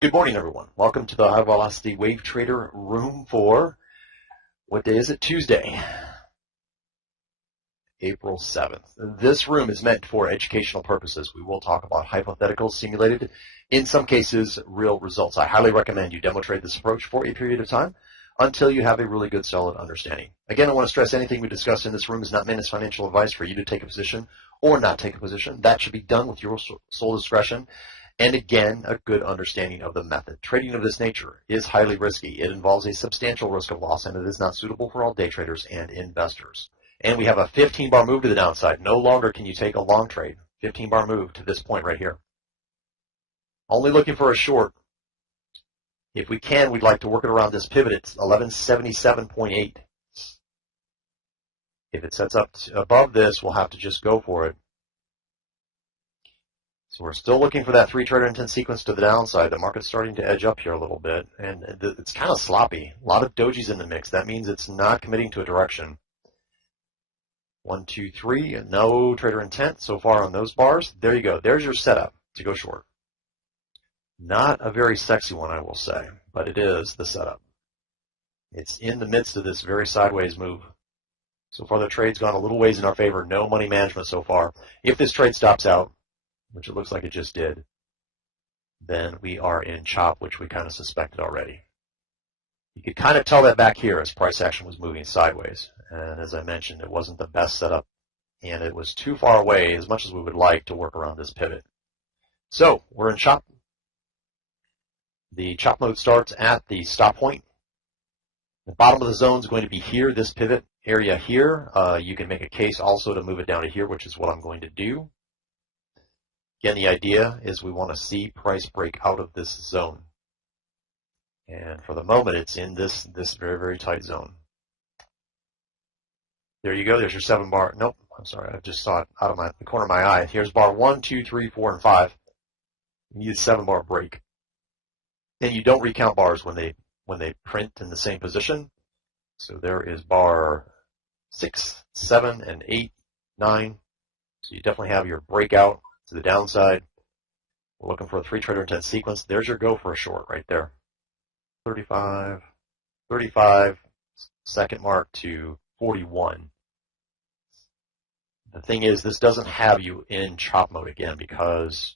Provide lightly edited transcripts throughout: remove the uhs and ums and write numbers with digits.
Good morning, everyone. Welcome to the High Velocity Wave Trader Room for, what day is it? Tuesday, April 7th. This room is meant for educational purposes. We will talk about hypotheticals, simulated, in some cases, real results. I highly recommend you demo trade this approach for a period of time until you have a really good, solid understanding. Again, I want to stress anything we discuss in this room is not meant as financial advice for you to take a position or not take a position. That should be done with your sole discretion. And again, a good understanding of the method. Trading of this nature is highly risky. It involves a substantial risk of loss, and it is not suitable for all day traders and investors. And we have a 15-bar move to the downside. No longer can you take a long trade. 15-bar move to this point right here. Only looking for a short. If we can, we'd like to work it around this pivot. It's 1177.8. If it sets up above this, we'll have to just go for it. So we're still looking for that 3-trader intent sequence to the downside. The market's starting to edge up here a little bit, and it's kind of sloppy. A lot of dojis in the mix. That means it's not committing to a direction. 1, 2, 3, no trader intent so far on those bars. There you go. There's your setup to go short. Not a very sexy one, I will say, but it is the setup. It's in the midst of this very sideways move. So far, the trade's gone a little ways in our favor. No money management so far. If this trade stops out, which it looks like it just did, then we are in chop, which we kind of suspected already. You could kind of tell that back here as price action was moving sideways. And as I mentioned, it wasn't the best setup, and it was too far away, as much as we would like, to work around this pivot. So we're in chop. The chop mode starts at the stop point. The bottom of the zone is going to be here, this pivot area here. You can make a case also to move it down to here, which is what I'm going to do. Again, the idea is we want to see price break out of this zone. And for the moment, it's in this very, very tight zone. There you go. There's your 7-bar. Nope, I'm sorry. I just saw it out of the corner of my eye. Here's bar 1, 2, 3, 4, and 5. You need a 7-bar break. And you don't recount bars when they print in the same position. So there is bar 6, 7, and 8, 9. So you definitely have your breakout to the downside. We're looking for a 3-trader intent sequence. There's your go for a short right there. 35, 35, second mark to 41. The thing is, this doesn't have you in chop mode again because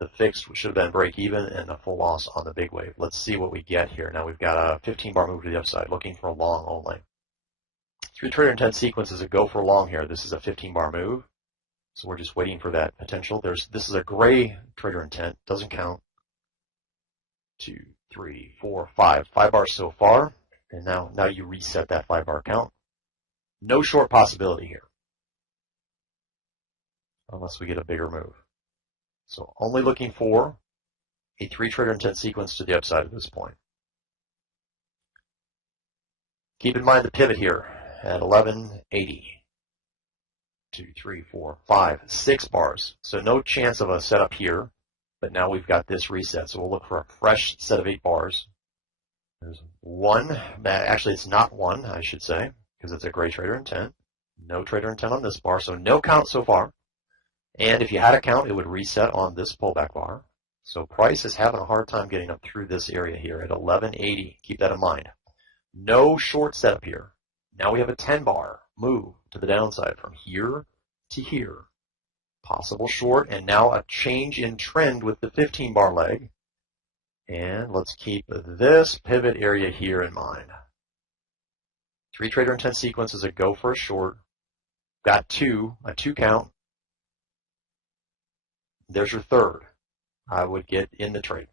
the fixed should have been break even and a full loss on the big wave. Let's see what we get here. Now we've got a 15-bar move to the upside, looking for a long only. 3-trader intent sequence is a go for long here. This is a 15-bar move. So we're just waiting for that potential. This is a gray trader intent, doesn't count. 2, 3, 4, 5. 5 bars so far, and now you reset that 5-bar count. No short possibility here, unless we get a bigger move. So only looking for a 3-trader intent sequence to the upside at this point. Keep in mind the pivot here at 1180. 2, 3, 4, 5, 6 bars. So no chance of a setup here, but now we've got this reset. So we'll look for a fresh set of 8 bars. There's 1. Actually, it's not 1, I should say, because it's a gray trader intent. No trader intent on this bar, so no count so far. And if you had a count, it would reset on this pullback bar. So price is having a hard time getting up through this area here at 1180. Keep that in mind. No short setup here. Now we have a 10-bar move to the downside from here to here. Possible short, and now a change in trend with the 15-bar leg. And let's keep this pivot area here in mind. 3-trader intent sequence is a go for a short. Got 2, a 2 count. There's your 3rd. I would get in the trade.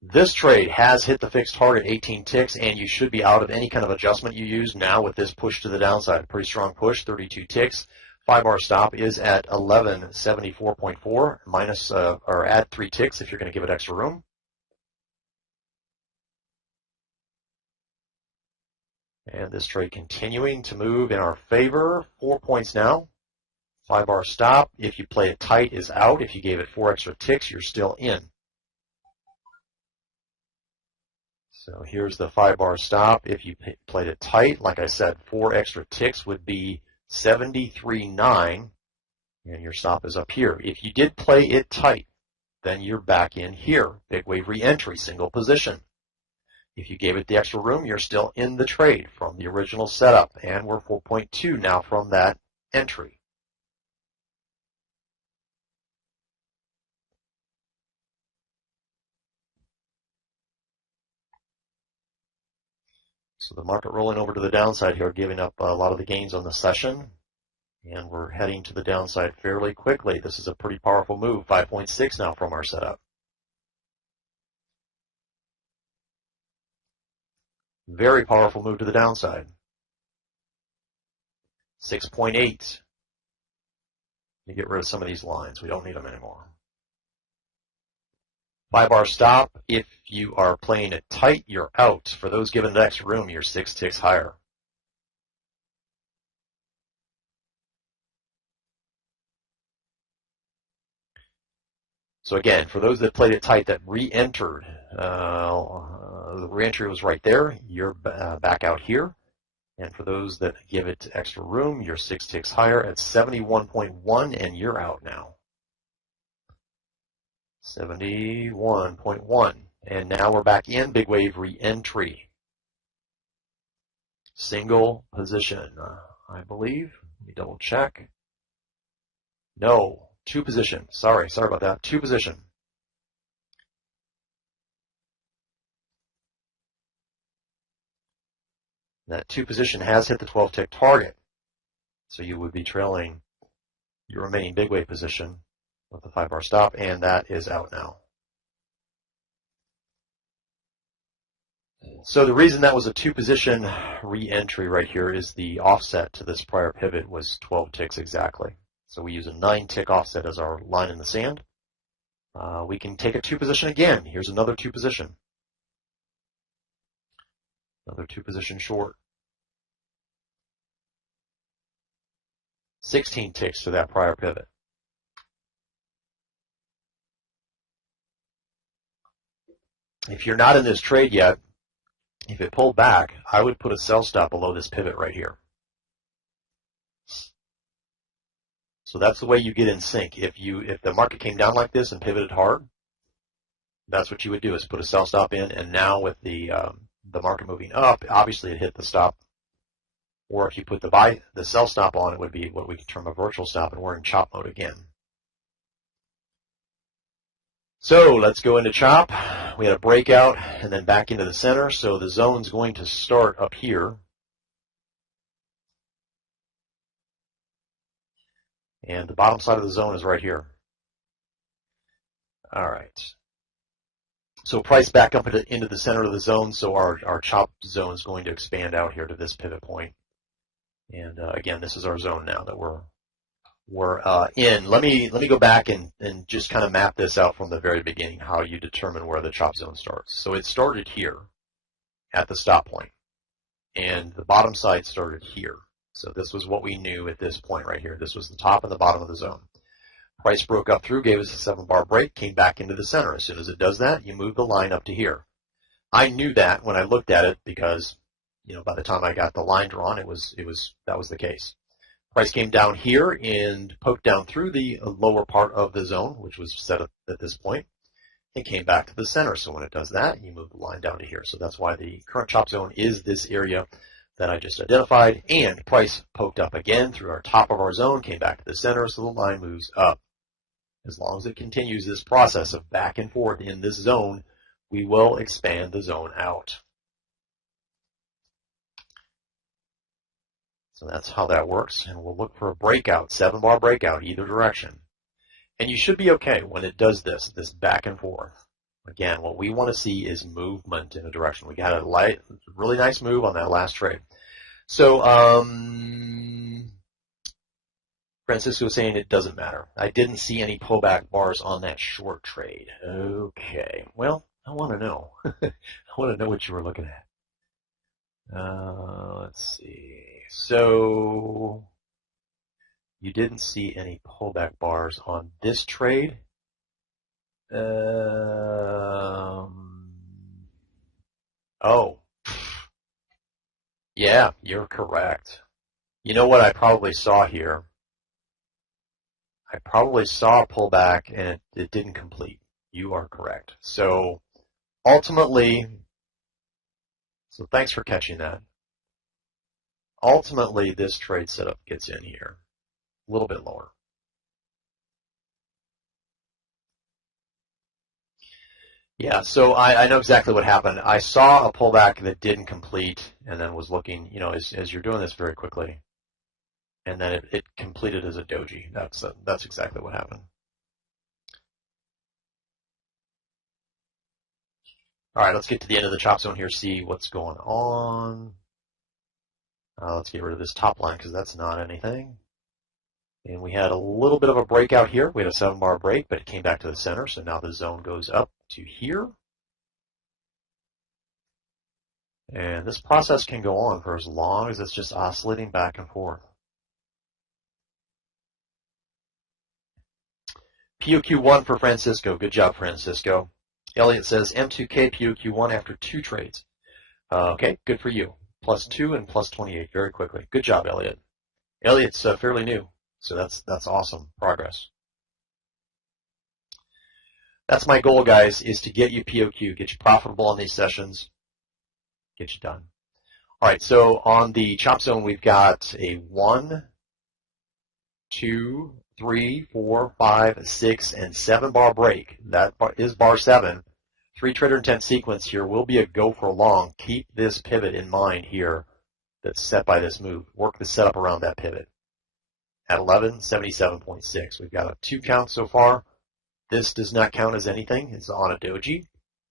This trade has hit the fixed target 18 ticks, and you should be out of any kind of adjustment you use now with this push to the downside. Pretty strong push, 32 ticks. 5-bar stop is at 1174.4 minus or add 3 ticks if you're going to give it extra room. And this trade continuing to move in our favor. 4 points now. 5-bar stop, if you play it tight, is out. If you gave it 4 extra ticks, you're still in. So here's the 5-bar stop. If you played it tight, like I said, 4 extra ticks would be 73.9, and your stop is up here. If you did play it tight, then you're back in here. Big wave re-entry, single position. If you gave it the extra room, you're still in the trade from the original setup, and we're 4.2 now from that entry. So the market rolling over to the downside here, giving up a lot of the gains on the session, and we're heading to the downside fairly quickly. This is a pretty powerful move, 5.6 now from our setup. Very powerful move to the downside. 6.8. You get rid of some of these lines. We don't need them anymore. 5-bar stop. If you are playing it tight, you're out. For those given the extra room, you're 6 ticks higher. So again, for those that played it tight that re-entered, the re-entry was right there. You're back out here. And for those that give it extra room, you're 6 ticks higher at 71.1, and you're out now. 71.1. And now we're back in big wave re-entry. Single position, I believe. Let me double check. No, 2 position. Sorry about that. 2 position. That 2 position has hit the 12-tick target. So you would be trailing your remaining big wave position with the 5-bar stop, and that is out now. So the reason that was a 2 position re-entry right here is the offset to this prior pivot was 12 ticks exactly. So we use a 9-tick offset as our line in the sand. We can take a 2 position again. Here's another 2 position. Another 2 position short. 16 ticks to that prior pivot. If you're not in this trade yet, if it pulled back, I would put a sell stop below this pivot right here. So that's the way you get in sync. If the market came down like this and pivoted hard, that's what you would do, is put a sell stop in, and now with the market moving up, obviously it hit the stop. Or if you put the sell stop on, it would be what we could term a virtual stop, and we're in chop mode again. So let's go into chop. We had a breakout and then back into the center. So the zone's going to start up here. And the bottom side of the zone is right here. All right. So price back up into the center of the zone. So our chop zone is going to expand out here to this pivot point. And again, this is our zone now that we're in. Let me go back and just kind of map this out from the very beginning, how you determine where the chop zone starts. So it started here at the stop point, and the bottom side started here. So this was what we knew at this point right here. This was the top and the bottom of the zone. Price broke up through, gave us a 7-bar break, came back into the center. As soon as it does that, you move the line up to here. I knew that when I looked at it because, by the time I got the line drawn, that was the case. Price came down here and poked down through the lower part of the zone, which was set up at this point, and came back to the center. So when it does that, you move the line down to here. So that's why the current chop zone is this area that I just identified. And price poked up again through our top of our zone, came back to the center, so the line moves up. As long as it continues this process of back and forth in this zone, we will expand the zone out. So that's how that works, and we'll look for a breakout, 7-bar breakout, either direction. And you should be okay when it does this back and forth. Again, what we want to see is movement in a direction. We got a really nice move on that last trade. So Francisco was saying it doesn't matter. I didn't see any pullback bars on that short trade. Okay, well, I want to know. I want to know what you were looking at. Let's see. So you didn't see any pullback bars on this trade. Oh, yeah, you're correct. You know what I probably saw here? I probably saw a pullback and it didn't complete. You are correct. So ultimately, so thanks for catching that. Ultimately, this trade setup gets in here a little bit lower. Yeah, so I know exactly what happened. I saw a pullback that didn't complete and then was looking, as you're doing this very quickly, and then it completed as a doji. That's exactly what happened. All right, let's get to the end of the chop zone here, see what's going on. Let's get rid of this top line because that's not anything. And we had a little bit of a breakout here. We had a 7-bar break, but it came back to the center, so now the zone goes up to here. And this process can go on for as long as it's just oscillating back and forth. POQ1 for Francisco. Good job, Francisco. Elliot says M2K POQ1 after 2 trades. Okay, good for you. +2 and +28 very quickly. Good job, Elliot. Elliot's fairly new, so that's awesome progress. That's my goal, guys, is to get you POQ, get you profitable on these sessions, get you done. All right, so on the chop zone, we've got a 1, 2, 3, 4, 5, 6, and 7-bar break. That is bar 7. 3 trader intent sequence here will be a go for long. Keep this pivot in mind here that's set by this move. Work the setup around that pivot. At 1177.6, we've got a 2 count so far. This does not count as anything. It's on a doji.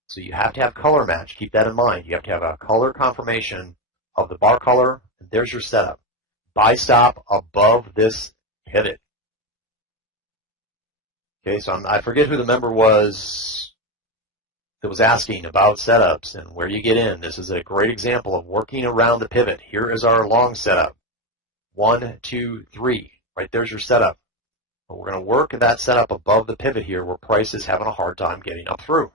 So you have to have color match. Keep that in mind. You have to have a color confirmation of the bar color. And there's your setup. Buy stop above this pivot. Okay, so I forget who the member was that was asking about setups and where you get in. This is a great example of working around the pivot. Here is our long setup. 1, 2, 3. Right there's your setup. But we're going to work that setup above the pivot here where price is having a hard time getting up through.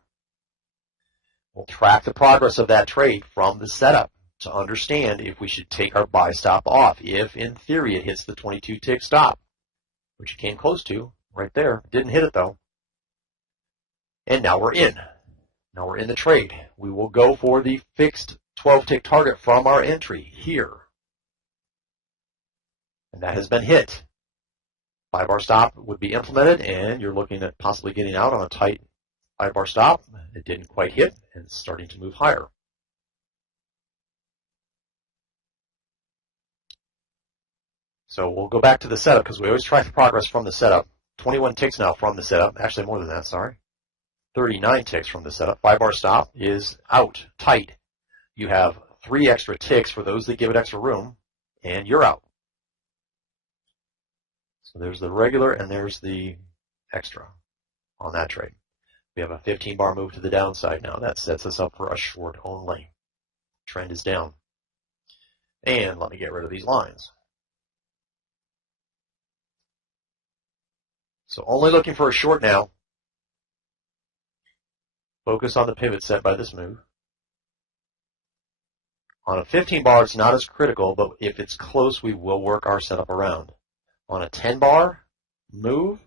We'll track the progress of that trade from the setup to understand if we should take our buy stop off, if in theory it hits the 22 tick stop, which it came close to right there. Didn't hit it though. And now we're in. Now we're in the trade. We will go for the fixed 12 tick target from our entry here. And that has been hit. 5-bar stop would be implemented, and you're looking at possibly getting out on a tight 5-bar stop. It didn't quite hit, and it's starting to move higher. So we'll go back to the setup because we always track the progress from the setup. 21 ticks now from the setup. Actually, more than that, sorry. 39 ticks from the setup. 5-bar stop is out, tight. You have 3 extra ticks for those that give it extra room, and you're out. So there's the regular and there's the extra on that trade. We have a 15-bar move to the downside now. That sets us up for a short only. Trend is down. And let me get rid of these lines. So only looking for a short now. Focus on the pivot set by this move. On a 15-bar, it's not as critical, but if it's close, we will work our setup around. On a 10-bar move,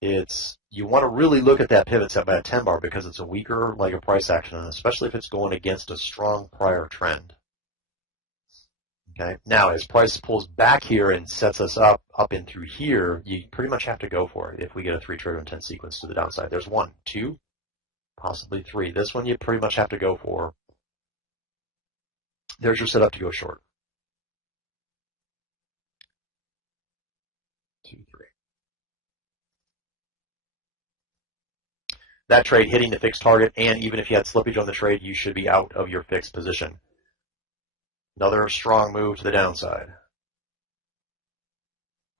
you want to really look at that pivot set by a 10-bar because it's a weaker leg of price action, and especially if it's going against a strong prior trend. Okay. Now, as price pulls back here and sets us up in through here, you pretty much have to go for it if we get a 3 trader intent sequence to the downside. There's 1, 2, possibly 3. This one you pretty much have to go for. There's your setup to go short. 2, 3. That trade hitting the fixed target, and even if you had slippage on the trade, you should be out of your fixed position. Another strong move to the downside.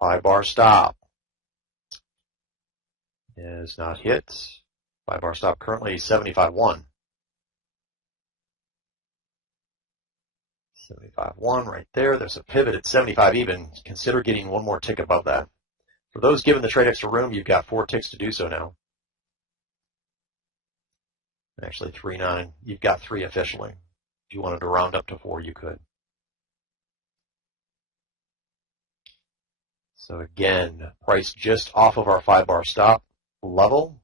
5-bar stop is not hit. 5-bar stop currently 75.1. 75.1 right there. There's a pivot at 75 even. Consider getting 1 more tick above that. For those given the trade extra room, you've got 4 ticks to do so now. Actually 3.9. You've got 3 officially. If you wanted to round up to 4, you could. So again, price just off of our 5-bar stop level.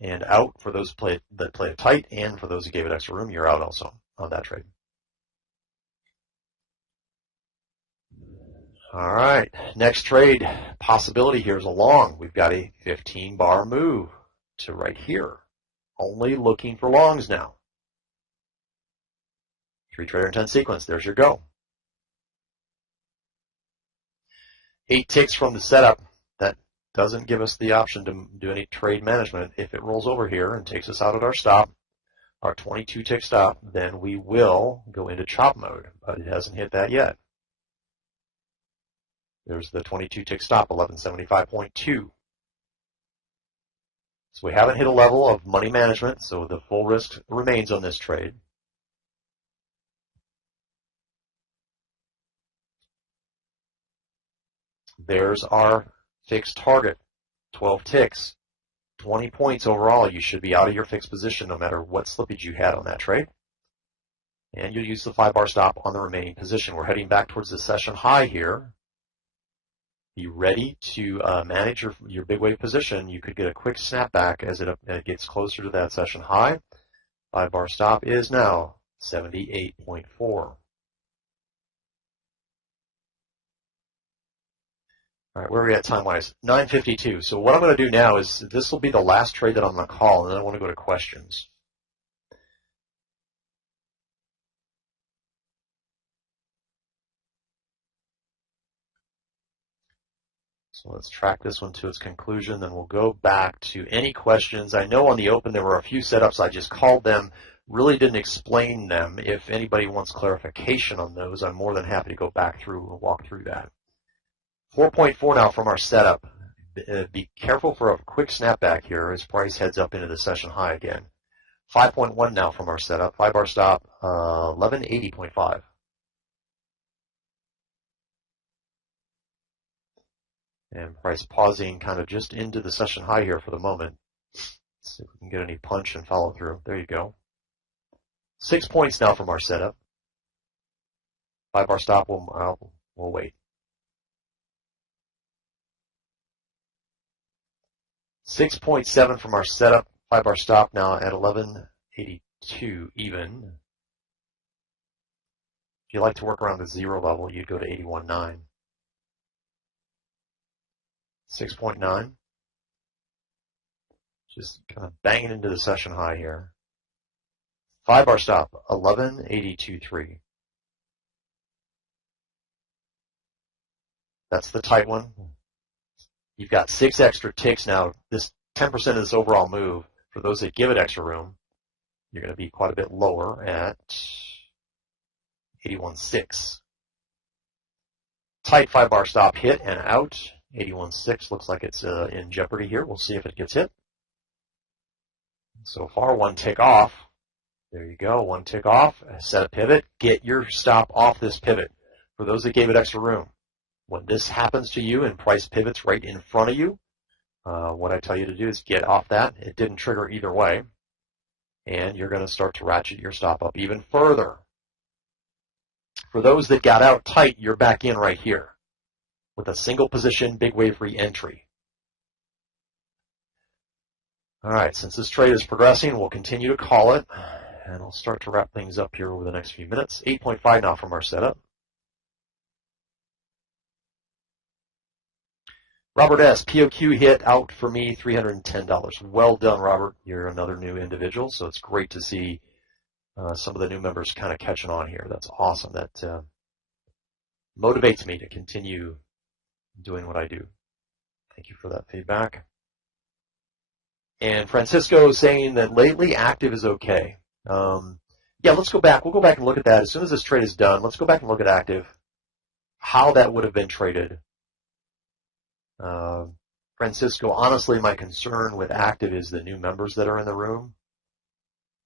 and out for those that play it tight, and for those who gave it extra room, you're out also on that trade. All right, next trade possibility here is a long. We've got a 15-bar move to right here. Only looking for longs now. 3-trader and 10 sequence. There's your go. 8 ticks from the setup. That doesn't give us the option to do any trade management. If it rolls over here and takes us out at our stop, our 22-tick stop, then we will go into chop mode, but it hasn't hit that yet. There's the 22-tick stop, 1175.2. So we haven't hit a level of money management, so the full risk remains on this trade. There's our fixed target, 12 ticks, 20 points overall. You should be out of your fixed position no matter what slippage you had on that trade. And you'll use the 5-bar stop on the remaining position. We're heading back towards the session high here. Be ready to manage your big wave position. You could get a quick snapback as it gets closer to that session high. 5-bar stop is now 78.4. All right, where are we at time-wise? 9:52. So what I'm going to do now is this will be the last trade that I'm going to call, and then I want to go to questions. So let's track this one to its conclusion, then we'll go back to any questions. I know on the open there were a few setups. I just called them, really didn't explain them. If anybody wants clarification on those, I'm more than happy to go back through and walk through that. 4.4 now from our setup. Be careful for a quick snapback here as price heads up into the session high again. 5.1 now from our setup. 5-bar stop, 1180.5. And price pausing kind of just into the session high here for the moment. Let's see if we can get any punch and follow through. There you go. 6 points now from our setup. 5-bar stop, we'll wait. 6.7 from our setup. 5-bar stop now at 1182 even. If you like to work around the 0 level, you'd go to 81.9. 6.9. Just kind of banging into the session high here. 5-bar stop, 1182.3. That's the tight one. You've got 6 extra ticks now. This 10% of this overall move, for those that give it extra room, you're going to be quite a bit lower at 81.6. Tight 5-bar stop hit and out. 81.6 looks like it's in jeopardy here. We'll see if it gets hit. So far, 1 tick off. There you go, 1 tick off. Set a pivot. Get your stop off this pivot. For those that gave it extra room, when this happens to you and price pivots right in front of you, what I tell you to do is get off that. It didn't trigger either way. And you're going to start to ratchet your stop up even further. For those that got out tight, you're back in right here with a single position big wave re-entry. All right, since this trade is progressing, we'll continue to call it, and I'll start to wrap things up here over the next few minutes. 8.5 now from our setup. Robert S., POQ hit out for me, $310. Well done, Robert. You're another new individual, so it's great to see some of the new members kind of catching on here. That's awesome. That motivates me to continue doing what I do. Thank you for that feedback. And Francisco is saying that lately active is okay. Yeah, let's go back. We'll go back and look at that. As soon as this trade is done, let's go back and look at active, how that would have been traded. Francisco, honestly, my concern with active is the new members that are in the room.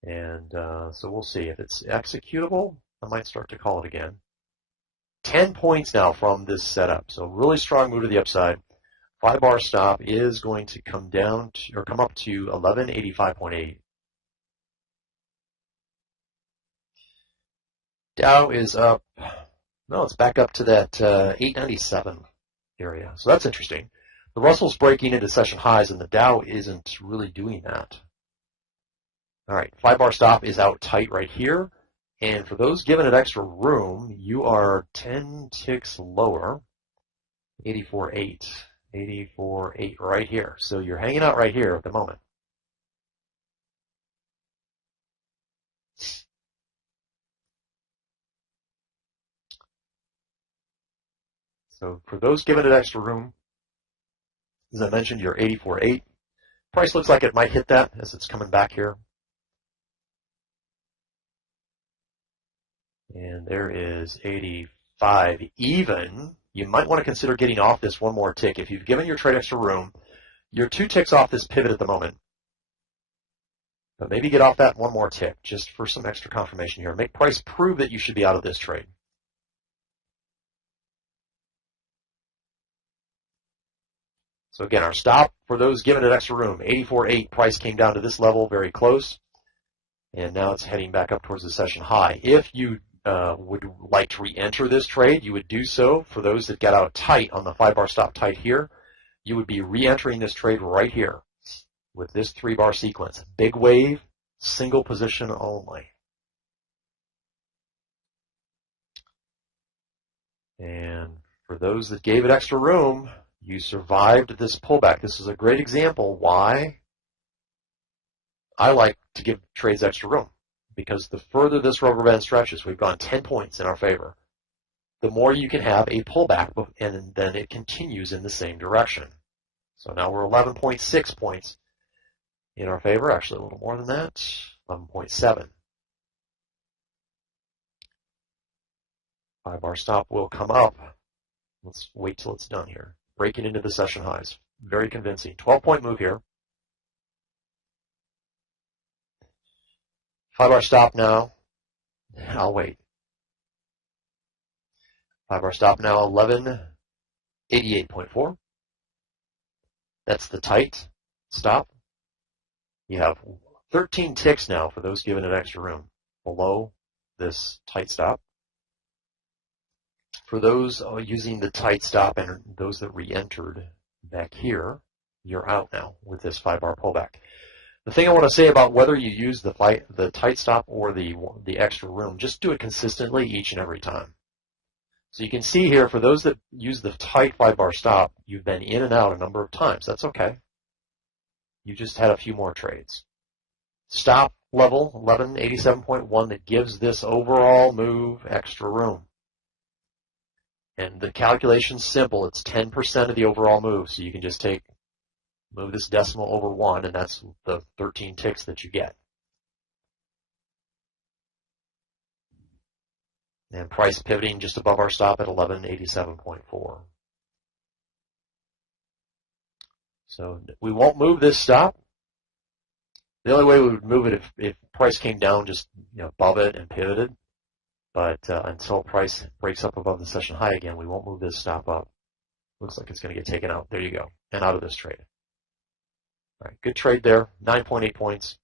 And so we'll see. If it's executable, I might start to call it again. 10 points now from this setup. So really strong move to the upside. 5-bar stop is going to come down to, or come up to 1185.8. Dow is up. No, it's back up to that 897 area. So that's interesting. The Russell's breaking into session highs, and the Dow isn't really doing that. All right, 5-bar stop is out tight right here. And for those giving it extra room, you are 10 ticks lower, 84.8, 84.8 right here. So you're hanging out right here at the moment. So for those giving it extra room, as I mentioned, you're 84.8. Price looks like it might hit that as it's coming back here. And there is 85 even. You might want to consider getting off this one more tick. If you've given your trade extra room, you're 2 ticks off this pivot at the moment. But maybe get off that one more tick just for some extra confirmation here. Make price prove that you should be out of this trade. So again, our stop for those giving it extra room, 84.8. Price came down to this level, very close. And now it's heading back up towards the session high. If you would like to re-enter this trade, you would do so. For those that got out tight on the 5-bar stop tight here, you would be re-entering this trade right here with this 3-bar sequence. Big wave, single position only. And for those that gave it extra room, you survived this pullback. This is a great example why I like to give trades extra room. Because the further this rubber band stretches, we've gone 10 points in our favor, the more you can have a pullback, and then it continues in the same direction. So now we're 11.6 points in our favor, actually a little more than that, 11.7. 5-bar stop will come up. Let's wait till it's done here. Breaking into the session highs. Very convincing. 12-point move here. 5-bar stop now. I'll wait. 5-bar stop now, 1188.4. That's the tight stop. You have 13 ticks now for those giving it extra room below this tight stop. For those using the tight stop and those that re-entered back here, you're out now with this 5-bar pullback. The thing I want to say about whether you use the tight stop or the extra room, just do it consistently each and every time. So you can see here, for those that use the tight 5-bar stop, you've been in and out a number of times. That's okay. You just had a few more trades. Stop level, 1187.1, that gives this overall move extra room. And the calculation's simple. It's 10% of the overall move. So you can just move this decimal over 1, and that's the 13 ticks that you get. And price pivoting just above our stop at 1187.4. So we won't move this stop. The only way we would move it if price came down just above it and pivoted. But until price breaks up above the session high again, we won't move this stop up. Looks like it's going to get taken out. There you go. And out of this trade. All right, good trade there. 9.8 points.